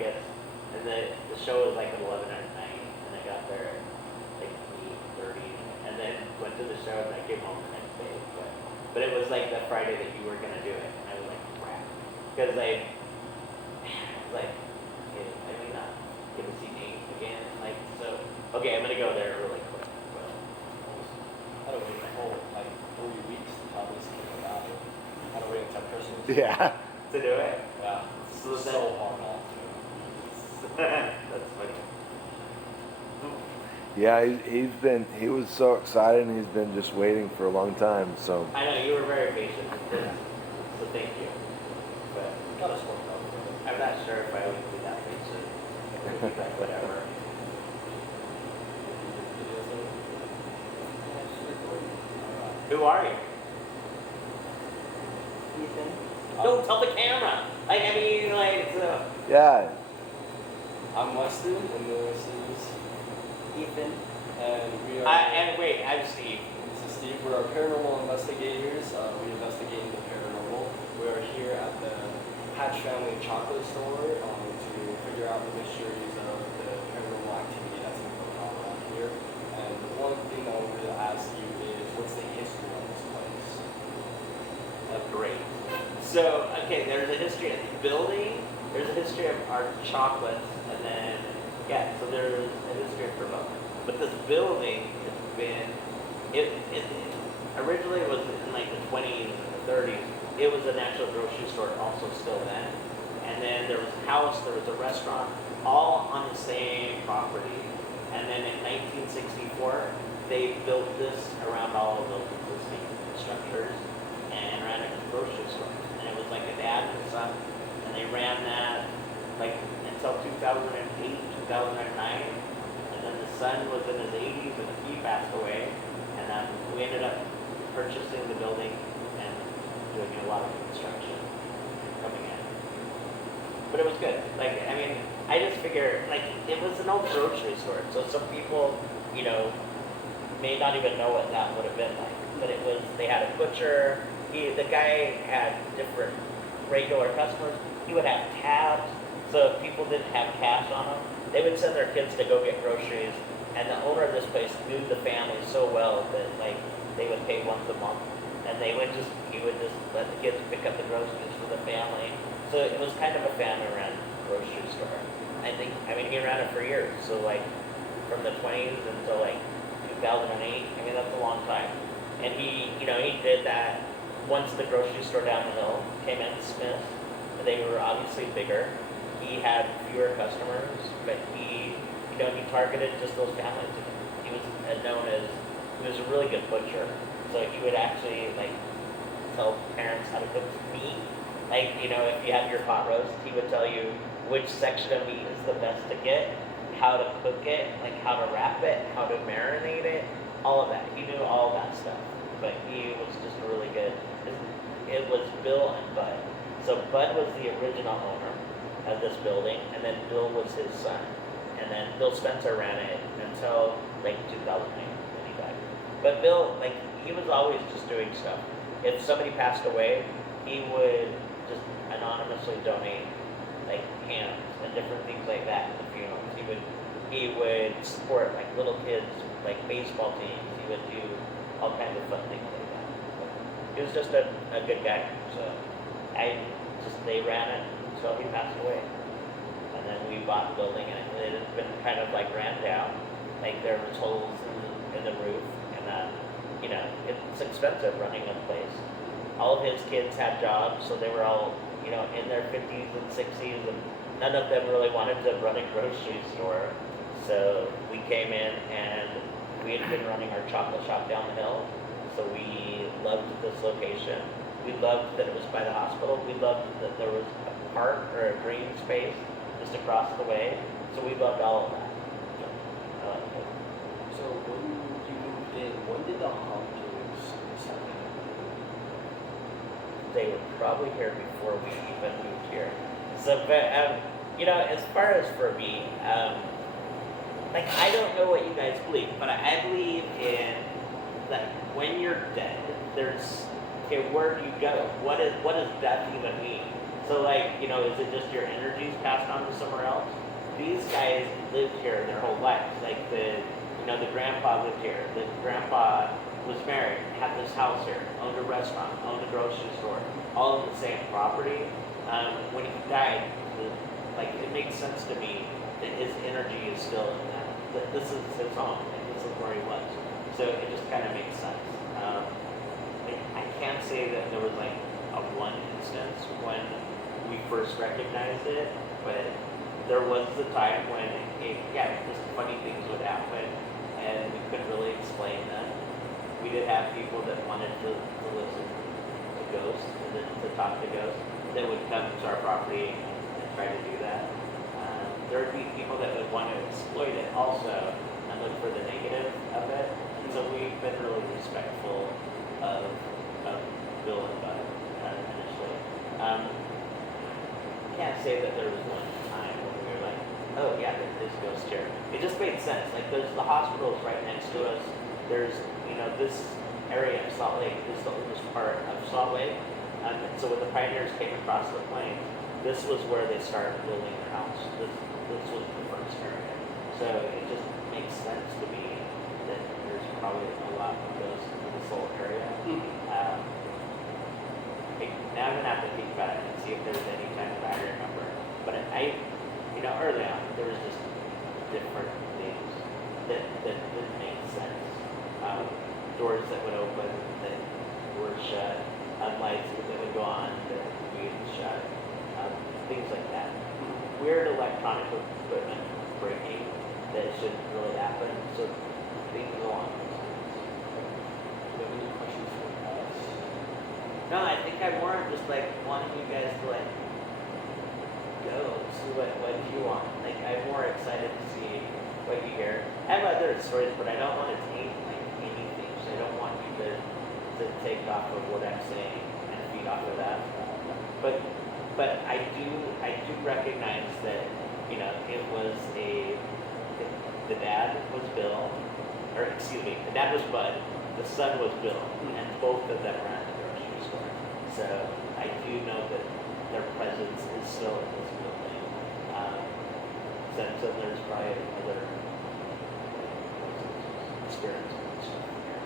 Vegas, and the show was like at 11 at night, and I got there at like 8:30, and then went to the show, and I came home the next day. But it was like the Friday that you were gonna do it, and I was like, crap, because I was like, okay, I may not get to see Nate again, like so. Okay, I'm gonna go there really quick. But I had to wait a whole like 3 weeks to tell this kid about it. I had to wait until Christmas. Yeah. to do it, Yeah. so It's that, so hard not to. that's funny. Yeah, he was so excited, and he's been just waiting for a long time. So I know you were very patient, so thank you. But Got us worked out. I'm not sure if I would be that patient. Like whatever. Who are you? Ethan. Don't tell the camera. Like I mean, like so. yeah, I'm Weston, and this is Ethan. and we are. And wait, I'm Steve. This is Steve. We're paranormal investigators. We investigate in the paranormal. We are here at the Hatch Family Chocolate Store to figure out the mysteries of the paranormal activity that's been going on around here. And one thing that I wanted to ask you is, what's the history of this place? Great. So okay, there's a history of the building. There's a history of our chocolates, and then yeah, so there's a history of both. But this building has been it originally was in like the 20s and the 30s. It was an actual grocery store also still then. And then there was a house, there was a restaurant, all on the same property. And then in 1964, they built this around all of those existing structures and ran it as a grocery store. And it was like a dad and a son, and they ran that like until 2008, 2009. And then the son was in his 80s and he passed away. And then we ended up purchasing the building and doing a lot of construction coming in. But it was good. Like, I mean, I just figure, like, it was an old grocery store. So some people, you know, may not even know what that would have been like. But it was, they had a butcher. The guy had different regular customers. He would have tabs. So if people didn't have cash on them, they would send their kids to go get groceries. And the owner of this place knew the family so well that, like, they would pay once a month. And he would just let the kids pick up the groceries for the family. So it was kind of a family-run grocery store. I mean, he ran it for years. So, like, from the 20s until, like, 2008, I mean, that's a long time. And he did that once the grocery store down the hill came in, Smith. They were obviously bigger. He had fewer customers, but he targeted just those families. He was known as, he was a really good butcher. So he would actually, like, tell parents how to cook meat. Like, you know, if you have your pot roast, he would tell you which section of meat is the best to get, how to cook it, like how to wrap it, how to marinate it, all of that. He knew all that stuff. But he was just really good. It was Bill and Bud. So Bud was the original owner of this building, and then Bill was his son. And then Bill Spencer ran it until like 2008 when he died. But Bill, like, he was always just doing stuff. If somebody passed away, he would just anonymously donate like hams and different things like that at the funerals. He would support like little kids, like baseball teams. He would do all kinds of fun things like that. So he was just a good guy. So they ran it until he passed away. And then we bought the building, and it had been kind of like ran down. Like there was holes in the roof, and it's expensive running a place. All of his kids had jobs, so they were all, in their 50s and 60s, and none of them really wanted to run a grocery store. So we came in, and we had been running our chocolate shop down the hill, so we loved this location. We loved that it was by the hospital. We loved that there was a park or a green space just across the way. So we loved all of that. So, I liked it. So when you moved in, when did the hunters start? They were probably here before we even moved here. So, but as far as for me, like, I don't know what you guys believe, but I believe in, like, when you're dead, there's, okay, where do you go? What does death even mean? So, like, is it just your energies passed on to somewhere else? guys lived here their whole lives. Like the grandpa lived here. The grandpa was married, had this house here, owned a restaurant, owned a grocery store, all in the same property. When he died, like it makes sense to me that his energy is still in that. That this is his home, and this is where he was. So it just kind of makes sense. I can't say that there was like a one instance when we first recognized it, but there was the time when just funny things would happen, and we couldn't really explain them. We did have people that wanted to listen to ghosts, and to talk to ghosts, that would come to our property and try to do that. There would be people that would want to exploit it also and look for the negative of it. And so we've been really respectful of Bill and Bud initially. Can't say that there was one time when we were like, oh yeah, there's ghost here. It just made sense. Like there's the hospitals right next to us. There's this area of Salt Lake is the oldest part of Salt Lake. And so when the pioneers came across the plains, this was where they started building their house. This was the first area. So it just makes sense to me that there's probably a lot of ghosts in this whole area. Now I'm gonna have to think about it and see if there's any time that I remember. But early on, there was just different things that didn't make sense. Doors that would open that were shut, lights that would go on that would be shut, things like that. Weird electronic equipment breaking that shouldn't really happen, so things go on. Do you have any questions for us? No, I think I'm more just like wanting you guys to like go see what you want. Like I'm more excited to see what you hear. I have other stories, but I don't want to taint like anything. So I don't want you to take off of what I'm saying and feed off of that. But I do recognize that it was the dad was Bill, or excuse me, the dad was Bud, the son was Bill, and both of them ran the grocery store. So I do know that their presence is still in this building. So there's probably other experiences and stuff here.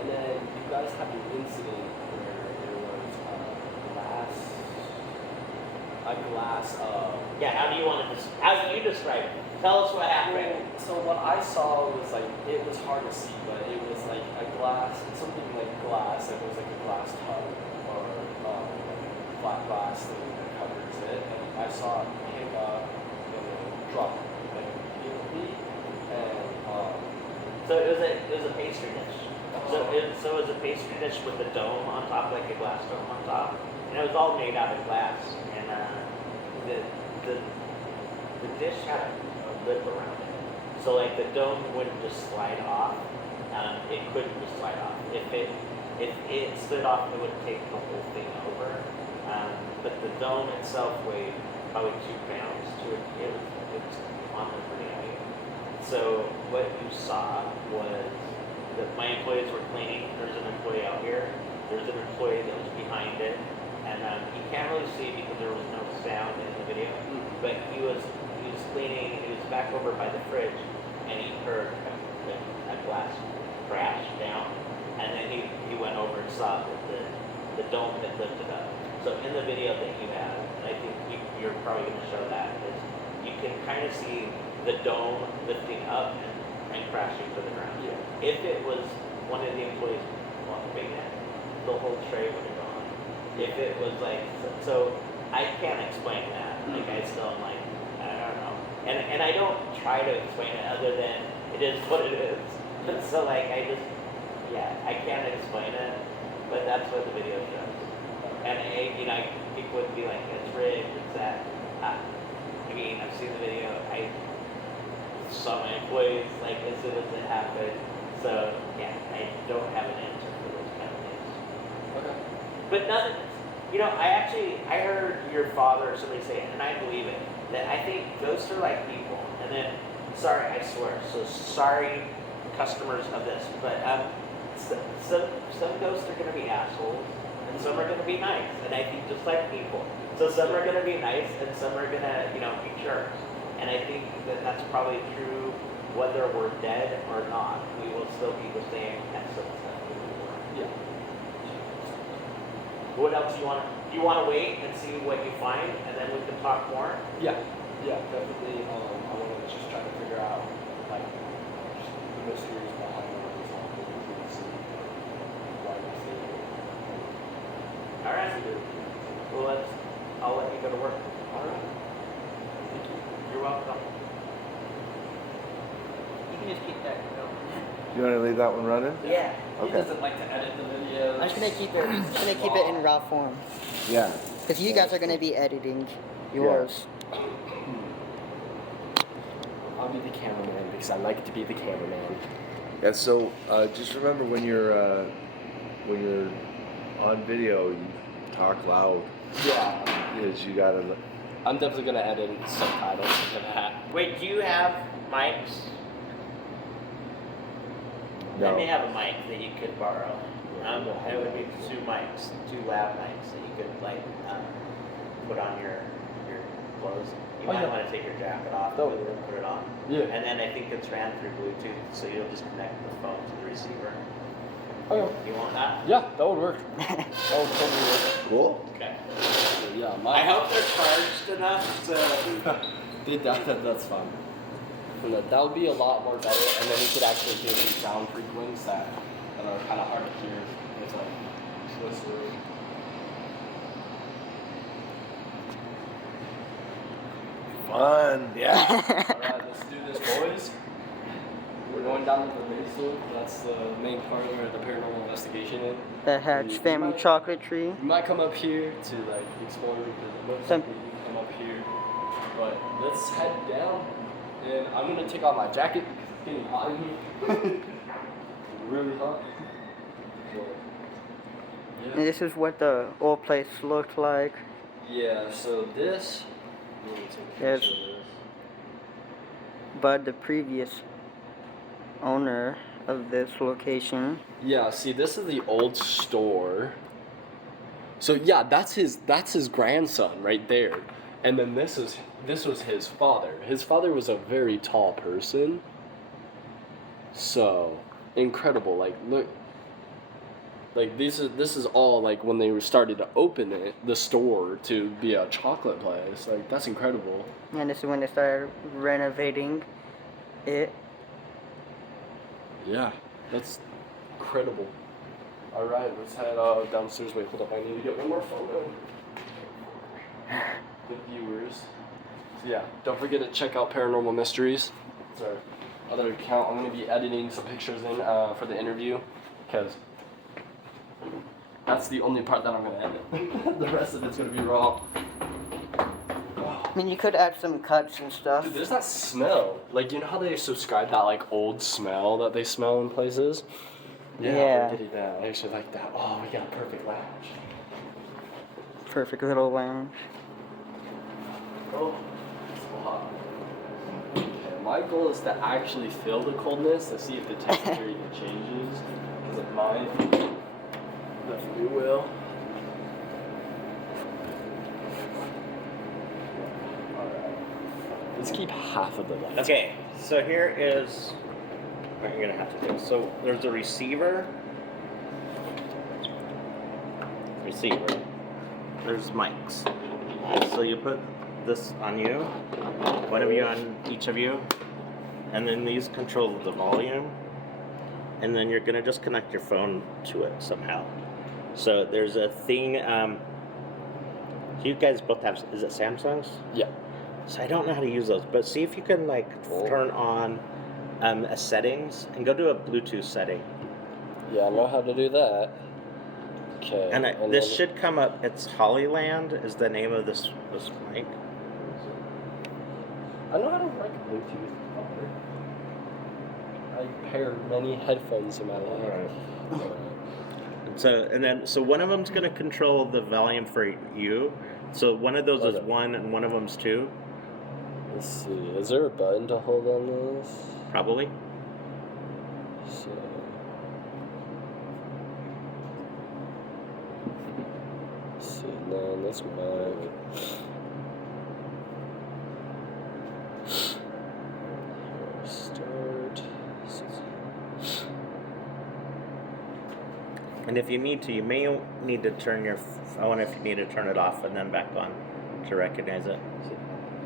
And then you guys had an incident where there was a glass. How do you describe it? Tell us what happened. So what I saw was like, it was hard to see, but it was like a glass, something like glass, like it was like a glass tub or like flat glass thing that covers it. And I saw it pick up and then drop like immediately. And So it was a pastry dish. So it was a pastry dish with a dome on top, like a glass dome on top, and it was all made out of glass. And the dish had a lip around it, so like the dome wouldn't just slide off. It couldn't just slide off. If it slid off, it would take the whole thing over. But the dome itself weighed probably 2 pounds. It was on the pretty heavy. So what you saw was that my employees were cleaning. There's an employee out here. There's an employee that was behind it, and you can't really see because there was no sound in the video. But he was cleaning. He was back over by the fridge, and he heard a glass crash down, and then he went over and saw that the dome had lifted up. So in the video that you have, and I think you're probably going to show that, is you can kind of see the dome lifting up and crashing to the ground. Yeah. If it was one of the employees walking in, the whole tray would have gone. If it was like, so I can't explain that. Like I still am like, I don't know. And I don't try to explain it other than it is what it is. So like I can't explain it, but that's what the video shows. And people would be like, it's rigged, it's that. I've seen the video. I saw my employees like as soon as it happened. So yeah, I don't have an answer for those kind of things. Okay. But nothing. I heard your father or somebody say it, and I believe it. That I think ghosts are like people. And then, sorry, I swear. So sorry, customers of this, but some ghosts are going to be assholes, and some are going to be nice. And I think just like people. So some are going to be nice, and some are going to be jerks. And I think that that's probably true whether we're dead or not. We will still be the same essence that we were. Yeah. What else do you want to wait and see what you find, and then we can talk more? Yeah. Yeah, definitely. I want to just try to figure out like just the mysteries behind all these things and why we're seeing it. All right. Well, I'll let you go to work. All right. Thank you. You're welcome. You can just keep that going. You want to leave that one running? Yeah. He Okay. doesn't like to edit the videos. I'm just gonna keep it in raw form. Yeah. Because you guys are gonna be editing yours. I'll be the cameraman because I like to be the cameraman. Yeah. So just remember when you're on video, you talk loud. Yeah. Because you gotta. I'm definitely gonna edit subtitles for that. Wait, do you have mics? No. I may have a mic that you could borrow. It would be two mics, two lav mics that you could put on your clothes. You might want to take your jacket off and put it on. Yeah. And then I think it's ran through Bluetooth, so you'll just connect the phone to the receiver. Okay. You want that? Yeah, that would work. That would totally work. Cool. Okay. So, yeah, I hope they're charged enough so. that's fun. And that would be a lot more better, and then we could actually hear some sound frequencies that are kind of hard to hear. It's like whistling. Fun. Yeah. Alright, let's do this, boys. We're going down to the basement. That's the main part where the paranormal investigation is. The Hatch family chocolate tree. We might come up here to like explore because it looks like we can come up here. But let's head down. And I'm gonna take off my jacket because it's getting hot in here. Really hot. So, And this is what the old place looked like. yeah, so this. Let me take a Yes. picture of this. But the previous owner of this location. Yeah, see, this is the old store. So yeah, that's his grandson right there. And then this was his father. His father was a very tall person. So incredible. Like look, like this is all like when they started to open the store to be a chocolate place. Like that's incredible. And this is when they started renovating it. Yeah, that's incredible. All right, let's head downstairs. Wait, hold up. I need to get one more photo. The viewers. So yeah, don't forget to check out Paranormal Mysteries. It's our other account. I'm going to be editing some pictures in for the interview because that's the only part that I'm going to edit. The rest of it's going to be raw. I mean, you could add some cuts and stuff. Dude, there's that smell. Like, you know how they subscribe that, like, old smell that they smell in places? Yeah. I did that. I actually like that. Oh, we got a perfect lounge. Perfect little lounge. Oh, it's so hot. Okay, my goal is to actually feel the coldness to see if the temperature even changes. Because it might. Definitely will. Let's keep half of the lights. Okay, so here is what you're gonna have to do. So there's a receiver. There's mics. So you put this on you, one of you on each of you, and then these control the volume. And then you're gonna just connect your phone to it somehow. So there's a thing. You guys both have. Is it Samsungs? Yeah. So I don't know how to use those, but see if you can like turn on a settings and go to a Bluetooth setting. Yeah, I know how to do that. Okay. And this should come up. It's Hollyland is the name of this mic. I know how to work Bluetooth. I pair many headphones in my life. So one of them's gonna control the volume for you. So one of those is 1 and one of them's 2. Let's see. Is there a button to hold on this? Probably. So. Let's see. No, that's mic. And if you need to, you may need to turn your. I wonder if you need to turn it off and then back on to recognize it.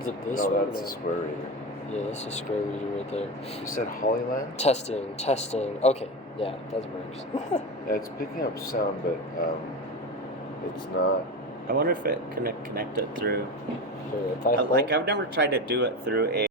Is it this No, one? that's a square reader. Yeah, that's a square reader right there. You said Hollyland? Testing. Okay, yeah, that works. Yeah, it's picking up sound, but it's not. I wonder if it can connect it through. Here, if I Like I've never tried to do it through a